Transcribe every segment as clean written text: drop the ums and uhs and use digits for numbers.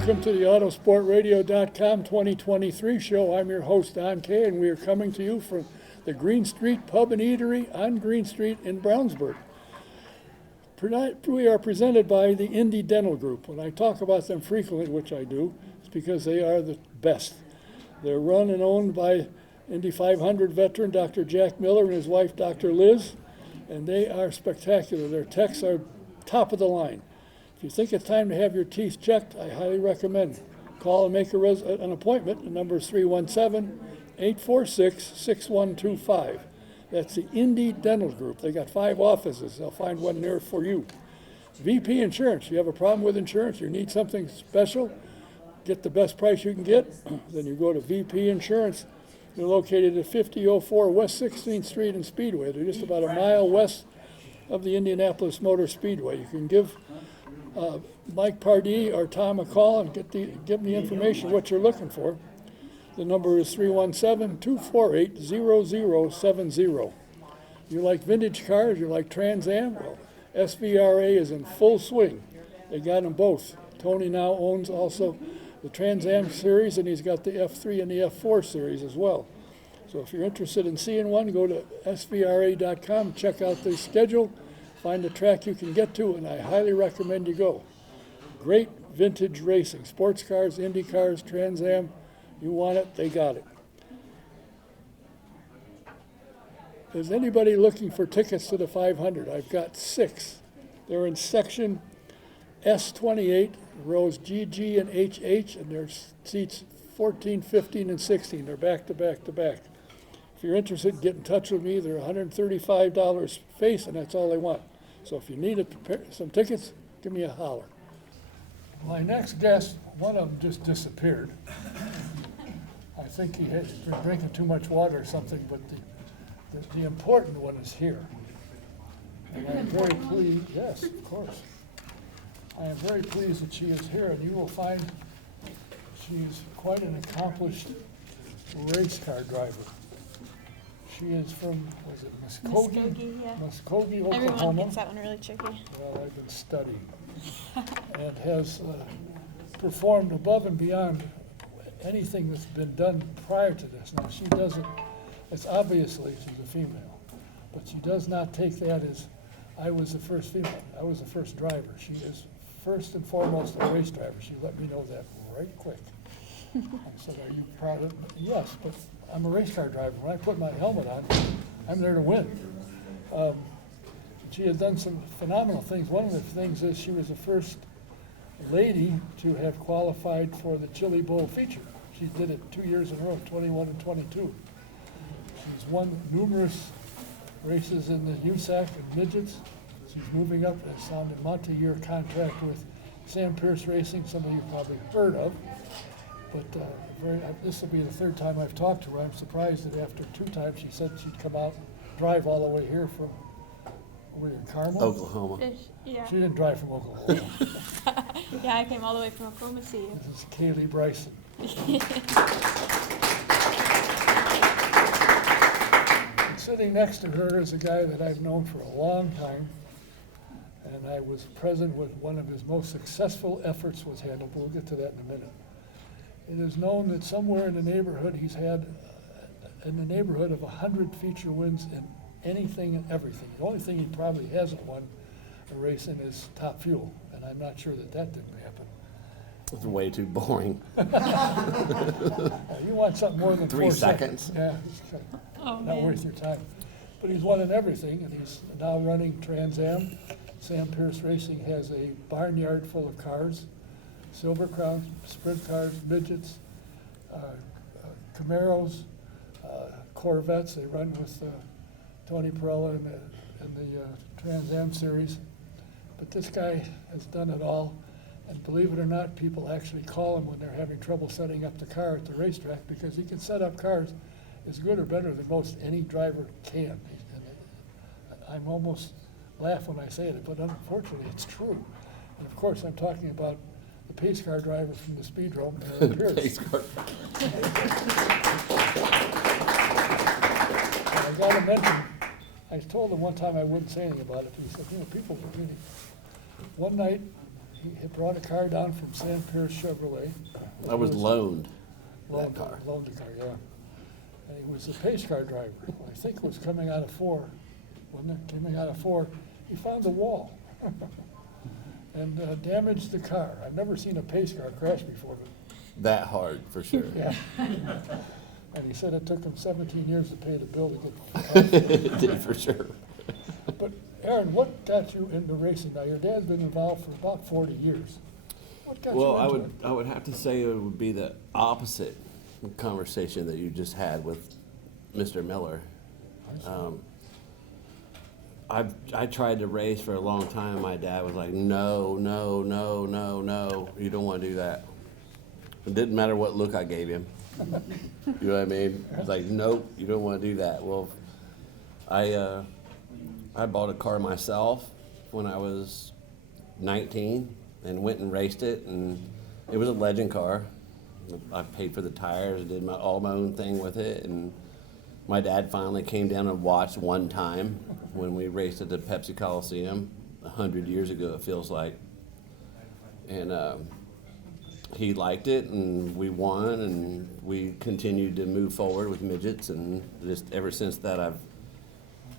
Welcome to the Autosportradio.com 2023 show. I'm your host, Don Kay, and we are coming to you from the Green Street Pub and Eatery on Green Street in Brownsburg. We are presented by the Indy Dental Group. When I talk about them frequently, which I do, it's because they are the best. They're run and owned by Indy 500 veteran Dr. Jack Miller and his wife, Dr. Liz, and they are spectacular. Their techs are top of the line. If you think it's time to have your teeth checked, I highly recommend. Call and make an appointment. The number is 317-846-6125. That's the Indy Dental Group. They got 5 offices. They'll find one near for you. VP Insurance. You have a problem with insurance, you need something special, get the best price you can get, then you go to VP Insurance. They're located at 5004 West 16th Street in Speedway. They're just about a mile west of the Indianapolis Motor Speedway. You can give Mike Pardee or Tom a call and give them the information, what you're looking for. The number is 317-248-0070. You like vintage cars, you like Trans Am? Well, SVRA is in full swing. They got them both. Tony now owns also the Trans Am series, and he's got the F3 and the F4 series as well. So if you're interested in seeing one, go to svra.com, check out the schedule, find the track you can get to, and I highly recommend you go. Great vintage racing, sports cars, Indy cars, Trans Am. You want it, they got it. Is anybody looking for tickets to the 500? I've got 6. They're in section S28, rows GG and HH, and there's seats 14, 15, and 16. They're back to back to back. If you're interested, get in touch with me. They're $135 face, and that's all they want. So if you need some tickets, give me a holler. My next guest, one of them just disappeared. I think he had been drinking too much water or something, but the important one is here. And I'm very pleased, yes, of course. I am very pleased that she is here, and you will find she's quite an accomplished race car driver. She is from, was it Muskogee? Muskogee, yeah. Muskogee, Oklahoma. Everyone gets that one really tricky. Well, I've been studying. And has performed above and beyond anything that's been done prior to this. Now, she doesn't, it's obviously she's a female, but she does not take that as, I was the first female, I was the first driver. She is first and foremost a race driver. She let me know that right quick. I said, are you proud of me? Yes, but I'm a race car driver. When I put my helmet on, I'm there to win. She has done some phenomenal things. One of the things is she was the first lady to have qualified for the Chili Bowl feature. She did it 2 years in a row, 21 and 22. She's won numerous races in the USAC and midgets. She's moving up and signed a multi-year contract with Sam Pierce Racing, somebody you've probably heard of. But this will be the 3rd time I've talked to her. I'm surprised that after 2 times she said she'd come out, drive all the way here from, where in Carmel? Oklahoma. Yeah. She didn't drive from Oklahoma. Yeah, I came all the way from Oklahoma to see you. This is Kaylee Bryson. And sitting next to her is a guy that I've known for a long time, and I was present when one of his most successful efforts was handled, but we'll get to that in a minute. It is known that somewhere in the neighborhood he's had in the neighborhood of 100 feature wins in anything and everything. The only thing he probably hasn't won a race in is Top Fuel, and I'm not sure that didn't happen. It's way too boring. You want something more than 3 4 seconds. Yeah, it's not worth your time. But he's won in everything, and he's now running Trans Am. Sam Pierce Racing has a barnyard full of cars, Silver Crowns, sprint cars, midgets, Camaros, Corvettes. They run with Tony Perella in the Trans Am series. But this guy has done it all. And believe it or not, people actually call him when they're having trouble setting up the car at the racetrack because he can set up cars as good or better than most any driver can. And I'm almost laugh when I say it, but unfortunately it's true. And of course, I'm talking about the pace car driver from the Speedrome, Aaron Pierce. Pace car. And I got to mention, I told him one time I wouldn't say anything about it, but he said, people really. One night, he had brought a car down from San Pierce Chevrolet. I was loaned Loaned that car. Loaned the car, yeah. And he was a pace car driver. I think it was coming out of 4, wasn't it? Coming out of 4, he found the wall and damaged the car. I've never seen a pace car crash before, but That hard, for sure. yeah. And he said it took him 17 years to pay the bill to get. It did, for sure. But Aaron, what got you into racing? Now, your dad's been involved for about 40 years. What got Well, you into it? I would have to say it would be the opposite conversation that you just had with Mr. Miller. I tried to race for a long time, and my dad was like, no, no, no, no, no, you don't want to do that. It didn't matter what look I gave him. You know what I mean? It's like, nope, you don't want to do that. Well, I bought a car myself when I was 19 and went and raced it, and it was a legend car. I paid for the tires, did all my own thing with it, and my dad finally came down and watched one time when we raced at the Pepsi Coliseum 100 years ago, it feels like. And he liked it, and we won, and we continued to move forward with midgets, and just ever since that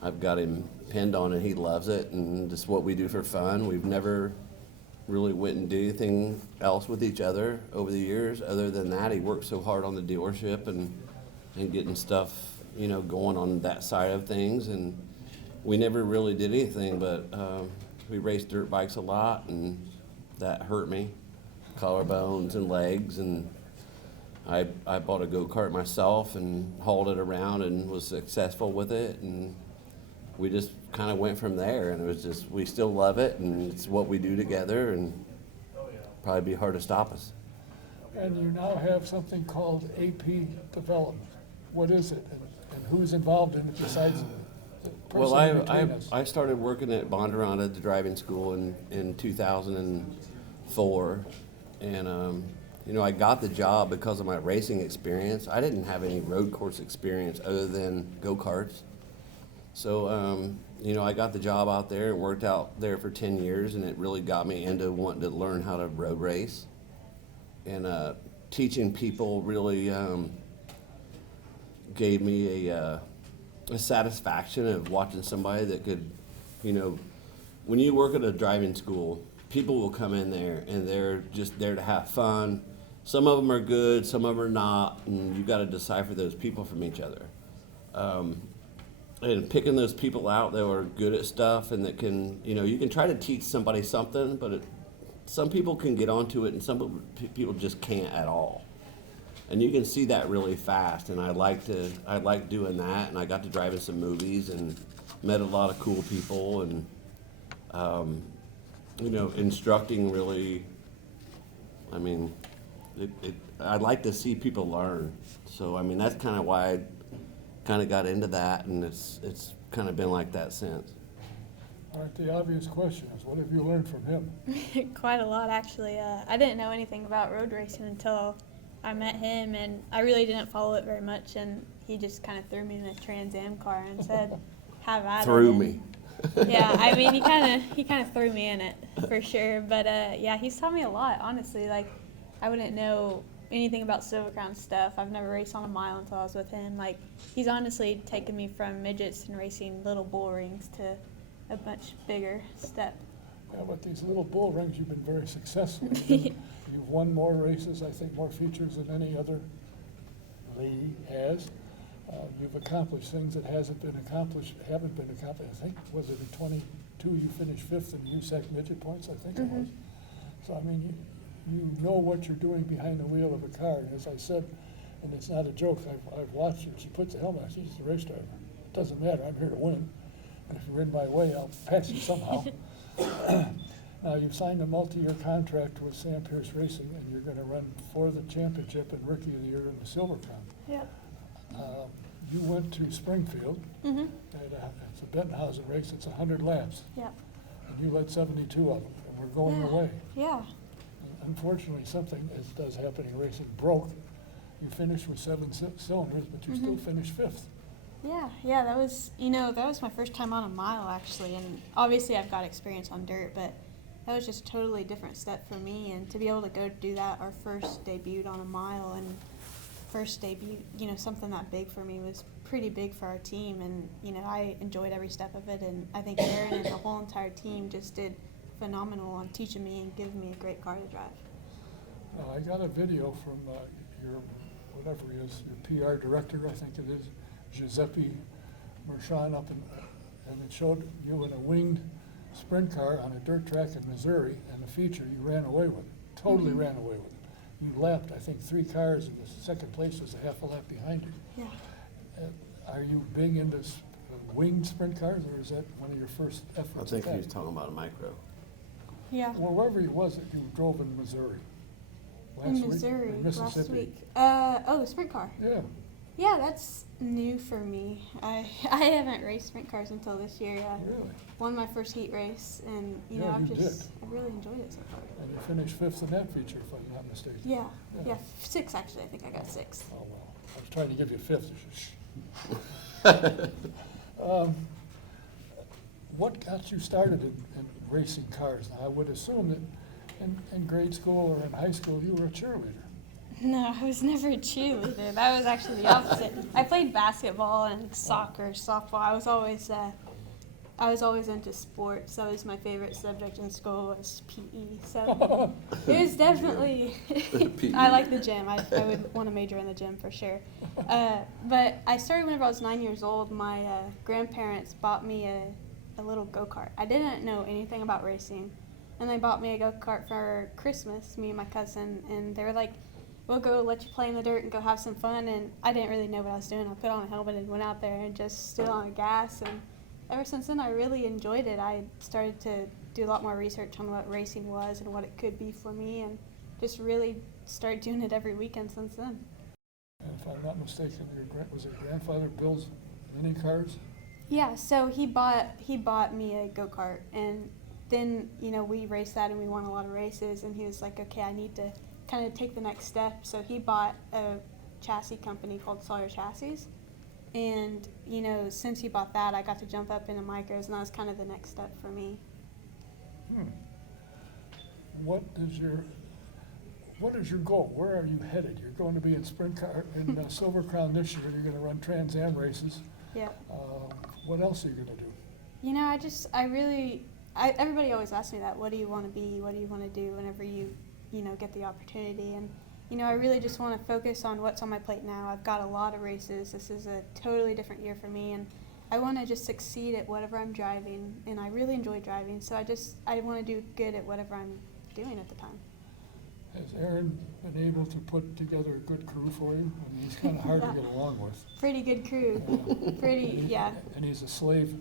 I've got him pinned on it. He loves it, and just what we do for fun. We've never really went and do anything else with each other over the years. Other than that, he worked so hard on the dealership and getting stuff, you know, going on that side of things, and we never really did anything, but we raced dirt bikes a lot, and that hurt me, collarbones and legs, and I bought a go-kart myself and hauled it around and was successful with it, and we just kind of went from there, and it was just, we still love it, and it's what we do together, and probably be hard to stop us. And you now have something called AP Development. What is it, and who's involved in it besides the person Well, in between us? I started working at Bondurant, the driving school, in 2004, and you know, I got the job because of my racing experience. I didn't have any road course experience other than go-karts. So, you know, I got the job out there and worked out there for 10 years, and it really got me into wanting to learn how to road race. And teaching people really gave me a satisfaction of watching somebody that could, you know, when you work at a driving school, people will come in there and they're just there to have fun. Some of them are good, some of them are not, and you got to decipher those people from each other. And picking those people out that are good at stuff and that can, you know, you can try to teach somebody something, but some people can get onto it and some people just can't at all. And you can see that really fast, and I like doing that, and I got to drive in some movies and met a lot of cool people, and you know, instructing really, I mean, I'd like to see people learn. So, I mean, that's kind of why I kind of got into that, and it's kind of been like that since. All right, the obvious question is, what have you learned from him? Quite a lot, actually. I didn't know anything about road racing until I met him, and I really didn't follow it very much, and he just kind of threw me in a Trans Am car and said, have at it. Threw me. Yeah, I mean, he kind of threw me in it, for sure. But, yeah, he's taught me a lot, honestly. Like, I wouldn't know anything about Silver Crown stuff. I've never raced on a mile until I was with him. Like, he's honestly taken me from midgets and racing little bull rings to a much bigger step. Yeah, but these little bull rings, you've been very successful. You've won more races, I think, more features than any other lady has. You've accomplished things that haven't been accomplished. I think, was it in 22 you finished 5th in USAC Midget points, I think it was. So, I mean, you know what you're doing behind the wheel of a car. And as I said, and it's not a joke, I've watched her. She puts the helmet on. She's a race driver. It doesn't matter. I'm here to win. And if you're in my way, I'll pass you somehow. Now, you've signed a multi-year contract with Sam Pierce Racing, and you're going to run for the championship and Rookie of the Year in the Silver Crown. Yeah. You went to Springfield. Mm-hmm. It's a Bettenhausen race. It's 100 laps. Yeah. And you led 72 of them, and we're going away. Yeah. Unfortunately, something, as does happen in racing, broke. You finished with 7 cylinders, but you still finished 5th. Yeah, that was my first time on a mile, actually, and obviously I've got experience on dirt, but that was just a totally different step for me. And to be able to go do that, our first debut on a mile and first debut, something that big for me was pretty big for our team. And, I enjoyed every step of it. And I think Aaron and the whole entire team just did phenomenal on teaching me and giving me a great car to drive. I got a video from your, whatever he is, your PR director, I think it is, Giuseppe Mershon up and it showed you in a winged sprint car on a dirt track in Missouri, and the feature, you ran away with it, totally ran away with it. You lapped, I think, 3 cars, and the second place was a half a lap behind you. Yeah. Are you big into winged sprint cars, or is that one of your first I efforts? think at he that? was talking about a micro. Yeah. Well, wherever it was that you drove in Missouri. In Missouri Or last Mississippi. week. The sprint car. Yeah. Yeah, that's new for me. I haven't raced sprint cars until this year. Really? Won my first heat race, and Yeah, I you did. really enjoyed it so far. And you finished 5th in that feature, if I'm not mistaken. Yeah, Yeah. 6 actually. I think I got 6. Oh, well, I was trying to give you 5th. What got you started in racing cars? Now, I would assume that in grade school or in high school you were a cheerleader. No, I was never a cheerleader. That was actually the opposite. I played basketball and soccer, softball. I was always into sports. That was my favorite subject in school was PE. So it was definitely. I like the gym. I would want to major in the gym for sure. But I started whenever I was 9 years old. My grandparents bought me a little go-kart. I didn't know anything about racing, and they bought me a go-kart for Christmas. Me and my cousin, and they were like, we'll go let you play in the dirt and go have some fun. And I didn't really know what I was doing. I put on a helmet and went out there and just stood on the gas. And ever since then, I really enjoyed it. I started to do a lot more research on what racing was and what it could be for me, and just really started doing it every weekend since then. And if I'm not mistaken, was your grandfather builds mini cars? Yeah, so he bought me a go-kart, and then, we raced that and we won a lot of races, and he was like, okay, I need to kind of take the next step. So he bought a chassis company called Sawyer Chassis, and since he bought that, I got to jump up into micros, and that was kind of the next step for me. What is your goal? Where are you headed? You're going to be in sprint car in Silver Crown this year. You're going to run Trans Am races. Yeah. What else are you going to do? Everybody always asks me that. What do you want to be? What do you want to do whenever you get the opportunity? And I really just want to focus on what's on my plate now. I've got a lot of races. This is a totally different year for me, and I want to just succeed at whatever I'm driving, and I really enjoy driving, so I want to do good at whatever I'm doing at the time. Has Aaron been able to put together a good crew for you? I mean, he's kind of hard to get along with. Pretty good crew. And he's a slave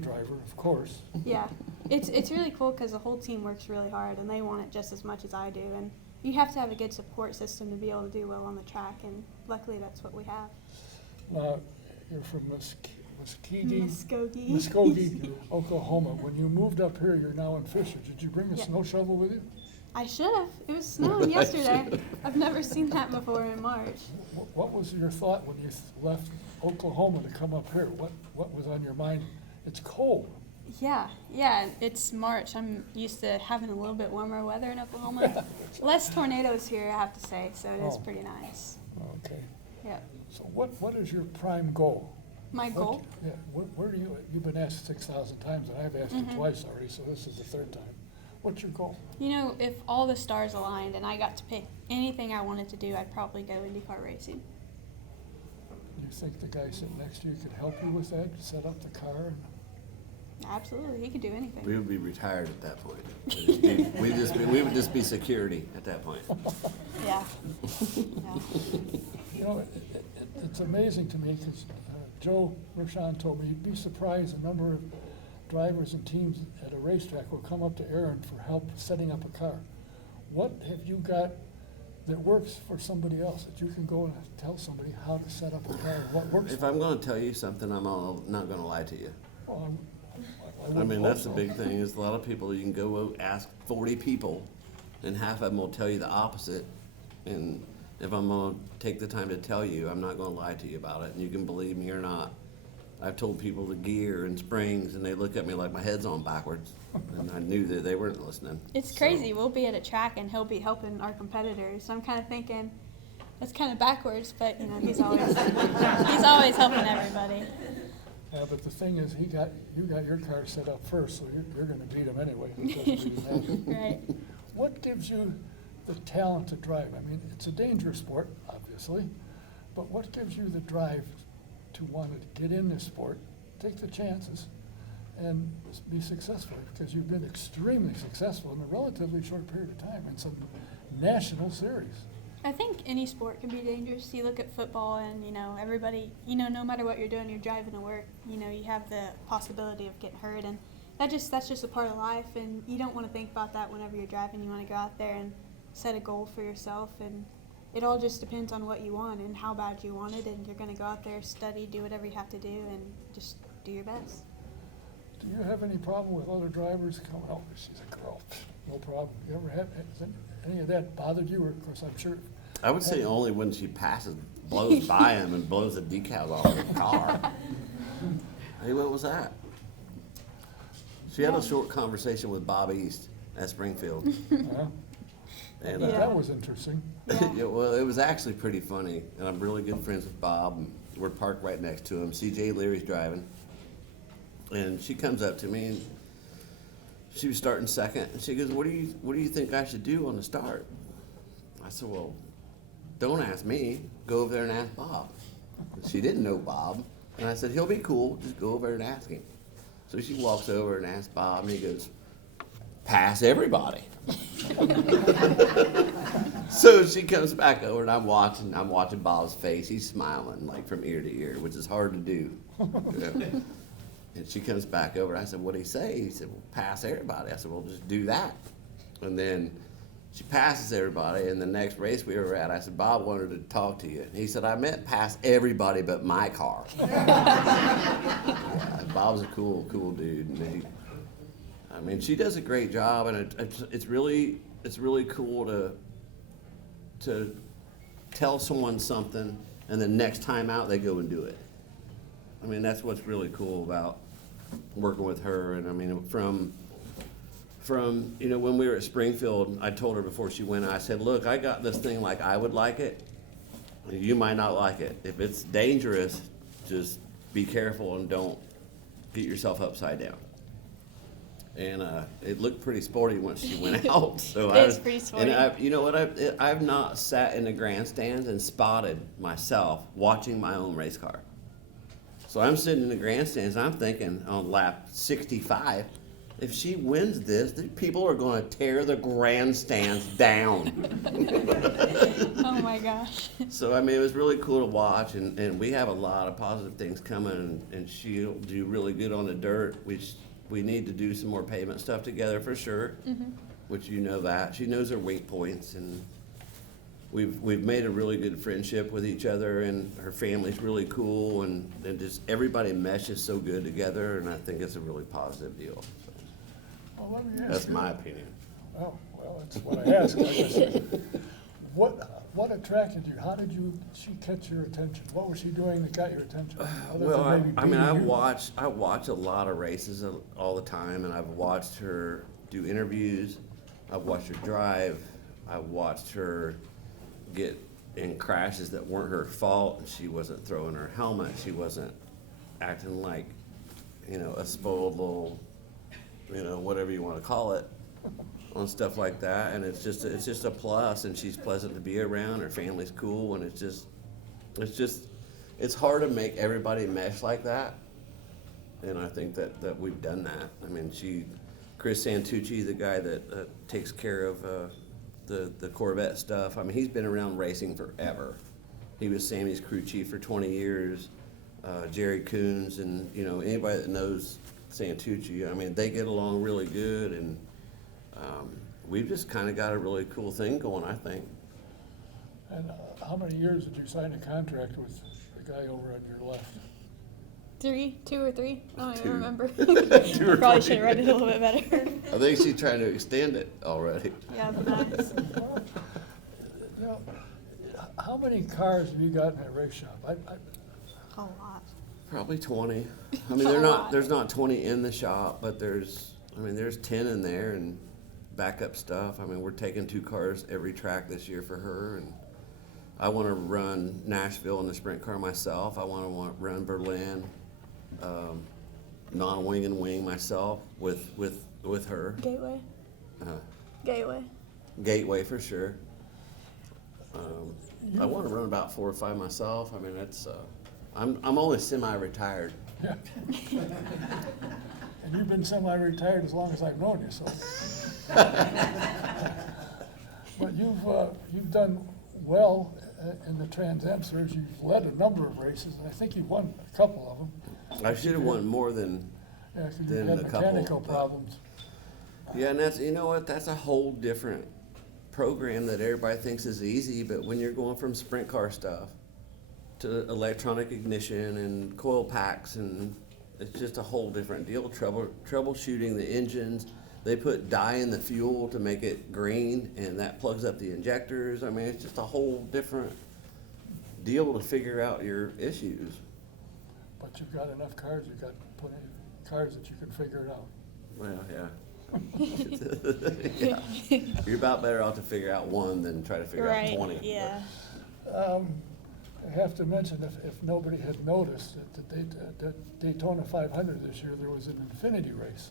driver, of course. Yeah. It's really cool because the whole team works really hard, and they want it just as much as I do, and you have to have a good support system to be able to do well on the track, and luckily that's what we have. You're from Muskogee, Muskogee. Oklahoma. When you moved up here, you're now in Fisher. Did you bring a snow shovel with you? I should have. It was snowing yesterday. I've never seen that before in March. What was your thought when you left Oklahoma to come up here? What was on your mind? It's cold. Yeah, it's March. I'm used to having a little bit warmer weather in Oklahoma. Less tornadoes here, I have to say, so it is pretty nice. Okay. Yeah. So what is your prime goal? My goal? Where do you've been asked 6,000 times, and I've asked you twice already, so this is the 3rd time. What's your goal? If all the stars aligned and I got to pick anything I wanted to do, I'd probably go IndyCar racing. Do you think the guy sitting next to you could help you with that, set up the car? Absolutely, he could do anything. We would be retired at that point. We would just be security at that point. Yeah. It's amazing to me because Joe Mershon told me you'd be surprised the number of drivers and teams at a racetrack will come up to Aaron for help setting up a car. What have you got that works for somebody else that you can go and tell somebody how to set up a car? What works? If I'm going to tell you something, I'm not going to lie to you. Well, I mean, that's the big thing is a lot of people, you can go ask 40 people and half of them will tell you the opposite. And if I'm going to take the time to tell you, I'm not going to lie to you about it. And you can believe me or not. I've told people the gear and springs, and they look at me like my head's on backwards, and I knew that they weren't listening. It's So, crazy. We'll be at a track and he'll be helping our competitors. So I'm kind of thinking that's kind of backwards, but he's always helping everybody. Yeah, but the thing is, you got your car set up first, so you're going to beat him anyway. It doesn't really matter. Right. What gives you the talent to drive? I mean, it's a dangerous sport, obviously, but what gives you the drive to want to get in this sport, take the chances, and be successful? Because you've been extremely successful in a relatively short period of time in some national series. I think any sport can be dangerous. You look at football and, everybody, no matter what you're doing, you're driving to work. You have the possibility of getting hurt, and that's just a part of life, and you don't want to think about that whenever you're driving. You want to go out there and set a goal for yourself, and it all just depends on what you want and how bad you want it, and you're going to go out there, study, do whatever you have to do, and just do your best. Do you have any problem with other drivers coming, oh, she's a girl, no problem. You ever have, has any of that bothered you? Or, of course, I'm sure. I would say only when she passes, blows by him and blows the decals off the car. Hey, what was that? She had a short conversation with Bob East at Springfield. And Yeah. That was interesting. yeah, well, it was actually pretty funny, and I'm really good friends with Bob. And we're parked right next to him. CJ Leary's driving, and she comes up to me, and she was starting second, and she goes, "What do you think I should do on the start?" I said, "Well, don't ask me. Go over there and ask Bob." She didn't know Bob, and I said, "He'll be cool. Just go over there and ask him." So she walks over and asks Bob, and he goes, "Pass everybody." So she comes back over, and I'm watching Bob's face. He's smiling like from ear to ear, which is hard to do. And she comes back over. I said, "What did he say?" He said, "Well, pass everybody." I said, "Well, just do that." And then she passes everybody. And the next race we were at, I said, "Bob wanted to talk to you." And he said, "I meant pass everybody but my car." Yeah, Bob's a cool dude. And she does a great job, and it's really cool to tell someone something, and the next time out they go and do it. That's what's really cool about working with her. And from when we were at Springfield, I told her before she went, I said, "Look, I got this thing like I would like it. You might not like it. If it's dangerous, just be careful and don't get yourself upside down." And it looked pretty sporty once she went out. So It is pretty sporty. And I've not sat in the grandstands and spotted myself watching my own race car. So I'm sitting in the grandstands, and I'm thinking on lap 65, if she wins this, the people are going to tear the grandstands down. Oh my gosh. So it was really cool to watch, and we have a lot of positive things coming, and she'll do really good on the dirt. We need to do some more pavement stuff together for sure, which that. She knows her weak points, and we've made a really good friendship with each other, and her family's really cool, and just everybody meshes so good together, and I think it's a really positive deal. So, Well, let me ask that's you. my opinion. Well, that's what I asked. Like I said. What attracted you? How did she catch your attention? What was she doing that got your attention? Other Well, than maybe beating I you? watch a lot of races all the time, and I've watched her do interviews. I've watched her drive. I've watched her get in crashes that weren't her fault, and she wasn't throwing her helmet. She wasn't acting like, a spoiled little, whatever you want to call it, on stuff like that. And it's just a plus, and she's pleasant to be around. Her family's cool, and it's hard to make everybody mesh like that. And I think that we've done that. Chris Santucci, the guy that takes care of the Corvette stuff, he's been around racing forever. He was Sammy's crew chief for 20 years. Jerry Coons, and anybody that knows Santucci, they get along really good, and we've just kind of got a really cool thing going, I think. And how many years did you sign a contract with the guy over on your left? 2 or 3? I don't Two. even remember. 2 or Probably 3. should have read it a little bit better. I think she's trying to extend it already. Yeah, nice. How many cars have you got in that race shop? A lot. Probably 20. I mean, there's not 20 in the shop, but there's 10 in there and backup stuff. I mean, we're taking 2 cars every track this year for her, and I want to run Nashville in the sprint car myself. I want to run Berlin, non-wing and wing myself with her. Gateway. Uh, Gateway. Gateway for sure. I want to run about 4 or 5 myself. I mean, it's I'm only semi-retired. Yeah. And you've been semi-retired as long as I've known you, so. But you've done well in the Trans Am Series. You've led a number of races, and I think you've won a couple of them. I should have won more than Yeah, 'cause than you a had couple. mechanical problems. Yeah, and that's a whole different program that everybody thinks is easy, but when you're going from sprint car stuff to electronic ignition and coil packs, and it's just a whole different deal. Troubleshooting the engines. They put dye in the fuel to make it green, and that plugs up the injectors. I mean, it's just a whole different deal to figure out your issues. But you've got enough cars, you've got plenty of cars that you can figure it out. Well, yeah. Yeah. You're about better off to figure out one than try to figure out 20. Yeah. I have to mention, if nobody had noticed, that the Daytona 500 this year, there was an Infinity race.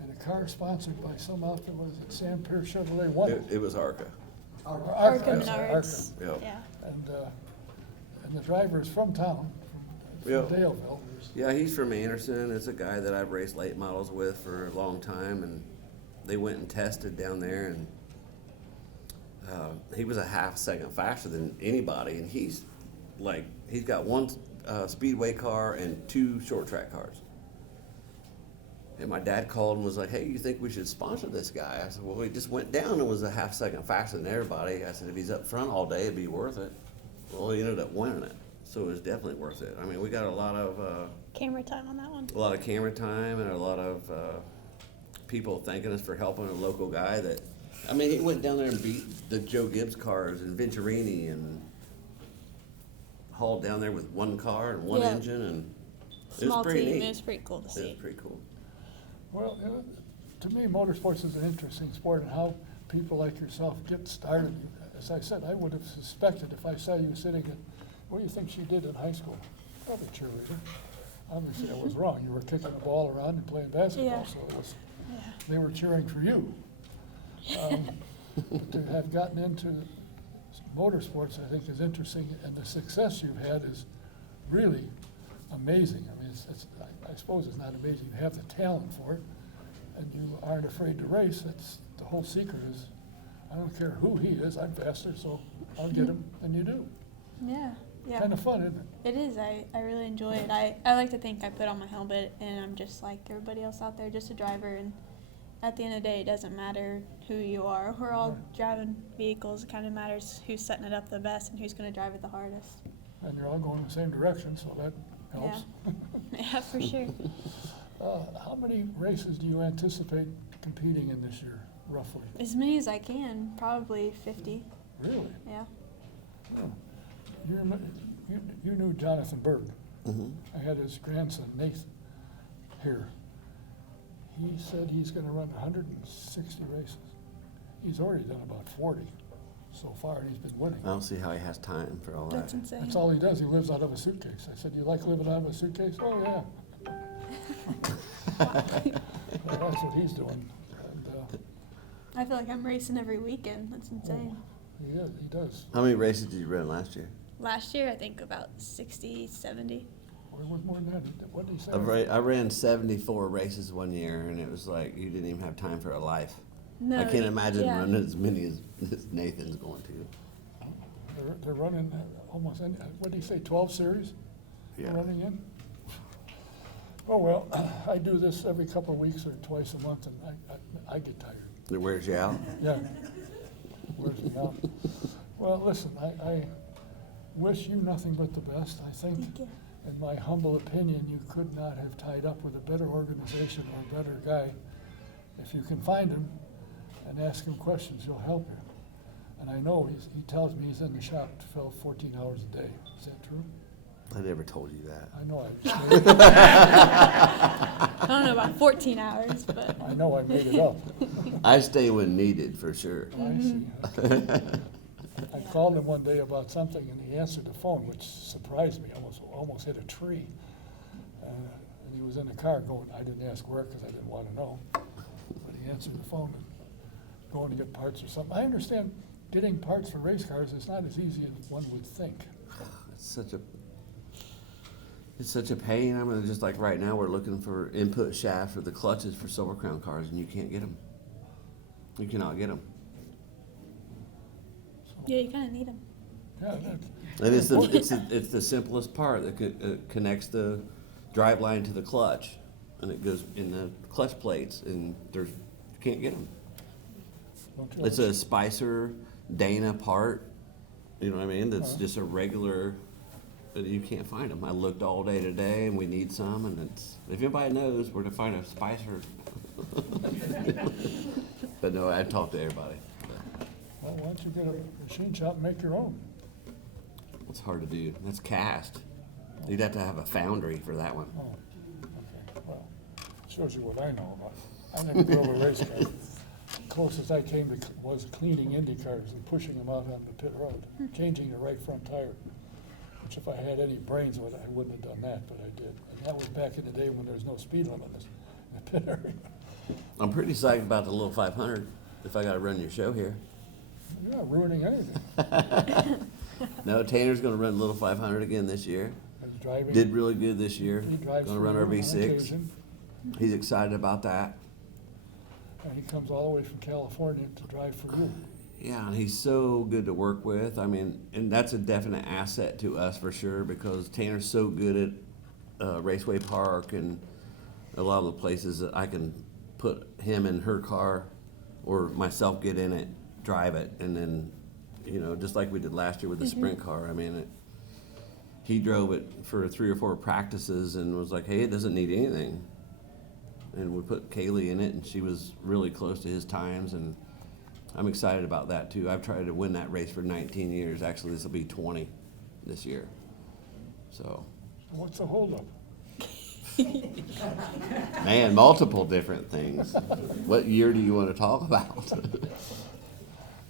And a car sponsored by some outfit, was it Sam Pierce Chevrolet won it? It was ARCA. Arca I'm sorry, Menards. Yep. Yeah. And the driver is from town, from Yep. Daleville. Yeah, he's from Anderson. It's a guy that I've raced late models with for a long time, and they went and tested down there, and he was a half second faster than anybody, and he's got 1 speedway car and 2 short track cars. And my dad called and was like, "Hey, you think we should sponsor this guy?" I said, "Well, he just went down and was a half second faster than everybody." I said, "If he's up front all day, it'd be worth it." Well, he ended up winning it, so it was definitely worth it. I mean, we got a lot of Camera time on that one. camera time and a lot of people thanking us for helping a local guy that, I mean, he went down there and beat the Joe Gibbs cars and Venturini and hauled down there with 1 car and 1 Yeah. engine, and Small it was pretty team. neat. It was pretty cool to It see. was pretty cool. Well, to me, motorsports is an interesting sport, and how people like yourself get started. As I said, I would have suspected if I saw you sitting at, what do you think she did in high school? Probably cheerleader. Obviously, I was wrong. You were kicking the ball around and playing basketball, Yeah. so Yeah. they were cheering for you. To have gotten into motorsports, I think, is interesting, and the success you've had is really amazing. I mean, I suppose it's not amazing. You have the talent for it, and you aren't afraid to race. That's the whole secret. Is I don't care who he is. I'm faster, so I'll get him, and you do. Yeah. Yeah. Kind of fun, isn't it? It is. I really enjoy it. I like to think I put on my helmet and I'm just like everybody else out there, just a driver. And at the end of the day, it doesn't matter who you are. We're all driving vehicles. It kind of matters who's setting it up the best and who's going to drive it the hardest. And you're all going in the same direction, so that helps. Yeah, for sure. How many races do you anticipate competing in this year, roughly? As many as I can, probably 50. Really? Yeah. Oh. You knew Jonathan Berg. Mm-hmm. I had his grandson, Nathan, here. He said he's going to run 160 races. He's already done about 40 so far, and he's been winning. I don't see how he has time for all That's that. insane. That's all he does. He lives out of a suitcase. I said, "You like living out of a suitcase?" "Oh, yeah." Well, that's what he's doing. And, I feel like I'm racing every weekend. That's insane. he does. How many races did you run last year? Last year, I think about 60, 70. Or it was more than that. What did he say? I ran 74 races one year, and it was like you didn't even have time for a life. No, I can't imagine yeah. running as many as Nathan's going to. They're running almost any, what did he say, 12 series? Yeah. Running in? Oh, well, I do this every couple of weeks or twice a month, and I get tired. It wears you out? Yeah. Wears me out. Well, listen, I wish you nothing but the best. I think, Thank you. in my humble opinion, you could not have tied up with a better organization or a better guy. If you can find him and ask him questions, he'll help you. And I know he tells me he's in the shop to fill 14 hours a day. Is that true? I never told you that. I know I don't know about 14 hours, but I know I made it up. I stay when needed, for sure. I see. I called him one day about something, and he answered the phone, which surprised me. Almost hit a tree. And he was in the car going. I didn't ask where because I didn't want to know. But he answered the phone and going to get parts or something. I understand getting parts for race cars is not as easy as one would think. It's such a pain. I mean, just like right now, we're looking for input shafts for the clutches for Silver Crown cars, and you can't get them. You cannot get them. yeah, you kind of need them. Yeah, And it's the simplest part that connects the drive line to the clutch, and it goes in the clutch plates, and you can't get them. It's a Spicer Dana part. You know what I mean? That's just a regular. You can't find them. I looked all day today, and we need some. And if anybody knows where to find a Spicer, but no, I talked to everybody. well, why don't you get a machine shop and make your own? It's hard to do. That's cast. You'd have to have a foundry for that one. Oh, okay. Well, shows you what I know about. I never drove a race car. Closest I came to was cleaning Indy cars and pushing them out on the pit road, changing the right front tire. Which if I had any brains, I wouldn't have done that, but I did. And that was back in the day when there was no speed limit in the pit area. I'm pretty psyched about the little 500. If I got to run your show here. You're not ruining anything. No, Tanner's going to run little 500 again this year. He's driving. Did really good this year. He drives Going to run our for you on V6. occasion, He's excited about that. and he comes all the way from California to drive for you. Yeah, and he's so good to work with. I mean, and that's a definite asset to us for sure because Tanner's so good at Raceway Park and a lot of the places that I can put him in her car or myself get in it, drive it, and then, you know, just like we did last year with the sprint car. I mean, he drove it for 3 or 4 practices and was like, hey, it doesn't need anything. And we put Kaylee in it, and she was really close to his times, and I'm excited about that too. I've tried to win that race for 19 years. Actually, this will be 20 this year. So, What's the holdup? man, multiple different things. What year do you want to talk about?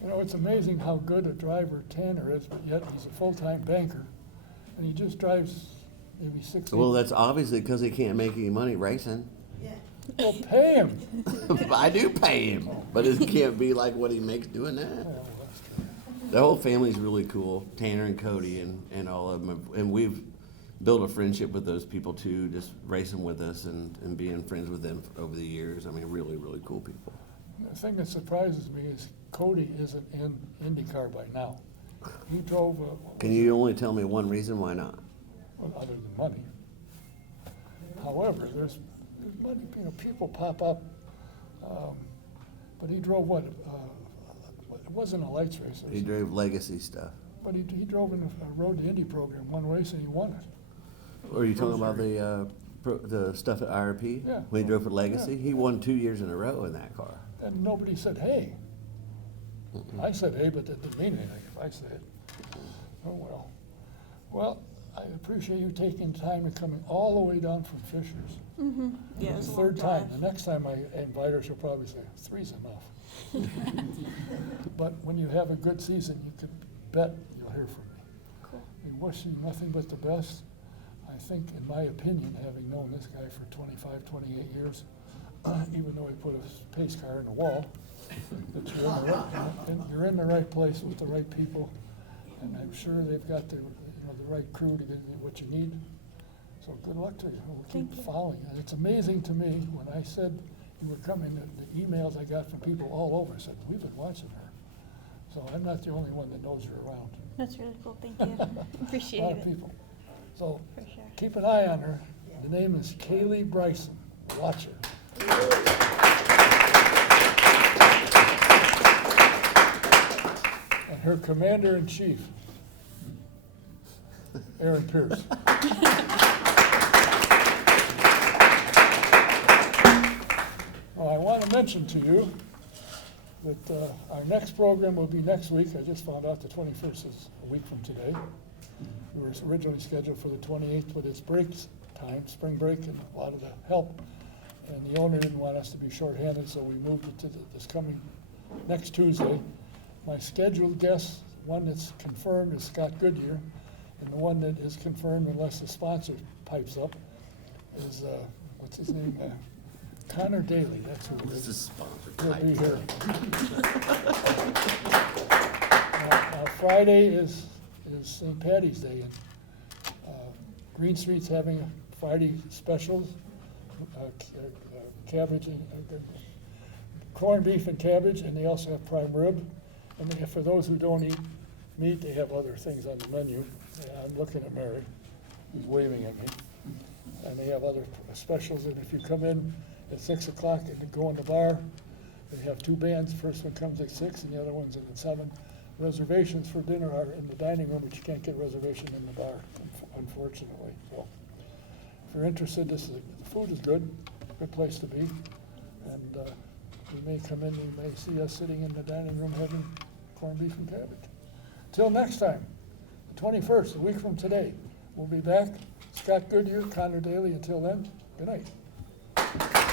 You know, it's amazing how good a driver Tanner is, but yet he's a full-time banker, and he just drives maybe 6. Well, that's obviously because he can't make any money racing. Well, pay him. I do pay him, but it can't be like what he makes doing that. Well, that's true. The whole family's really cool, Tanner and Cody and all of them. And we've built a friendship with those people too, just racing with us and being friends with them over the years. I mean, really, really cool people. The thing that surprises me is Cody isn't in IndyCar by now. He drove, Can you only tell me one reason why not? well, other than money. However, there's money, you know, people pop up. But he drove what? It wasn't a lights race. He drove legacy stuff. But he drove in a Road to Indy program one race and he won it. Or are you talking about the stuff at IRP? Yeah. When he drove for Legacy? Yeah. He won 2 years in a row in that car. And nobody said, hey. I said, hey, but that didn't mean anything if I said it. Oh, well. Well, I appreciate you taking time and coming all the way down from Fisher's. Yeah, it It's was the a long third time. drive. The next time I invite her, she'll probably say, 3's enough. But when you have a good season, you can bet you'll hear from me. Cool. We wish you nothing but the best. I think, in my opinion, having known this guy for 25, 28 years, even though he put a pace car in the wall, that you're in the right place with the right people, and I'm sure they've got the right crew to get what you need. So good luck to you. We'll keep Thank you. following. And it's amazing to me when I said you were coming, the emails I got from people all over said, we've been watching her. So I'm not the only one that knows you're around. That's really cool. Thank you. Appreciate A lot of it. people. So For sure. keep an eye on her. The name is Kaylee Bryson. Watch her. And her commander-in-chief, Aaron Pierce. Well, I want to mention to you that our next program will be next week. I just found out the 21st is a week from today. We were originally scheduled for the 28th, but it's breaks time, spring break, and a lot of the help. And the owner didn't want us to be shorthanded, so we moved it to this coming next Tuesday. My scheduled guest, one that's confirmed, is Scott Goodyear, and the one that is confirmed, unless the sponsor pipes up, is, what's his name? Connor Daly, that's who it This is. is sponsored. He'll be here. Friday is St. Patty's Day, and Green Street's having a Friday specials, cabbage and corned beef and cabbage, and they also have prime rib. And they have, for those who don't eat meat, they have other things on the menu. I'm looking at Mary, who's waving at me. And they have other specials, and if you come in at 6 o'clock and go in the bar, they have two bands. The first one comes at 6 and the other one's at 7. Reservations for dinner are in the dining room, but you can't get reservation in the bar, unfortunately. So if you're interested, the food is good place to be. And you may come in, you may see us sitting in the dining room having corned beef and cabbage. Till next time, the 21st, a week from today, we'll be back. Scott Goodyear, Connor Daly. Until then, good night.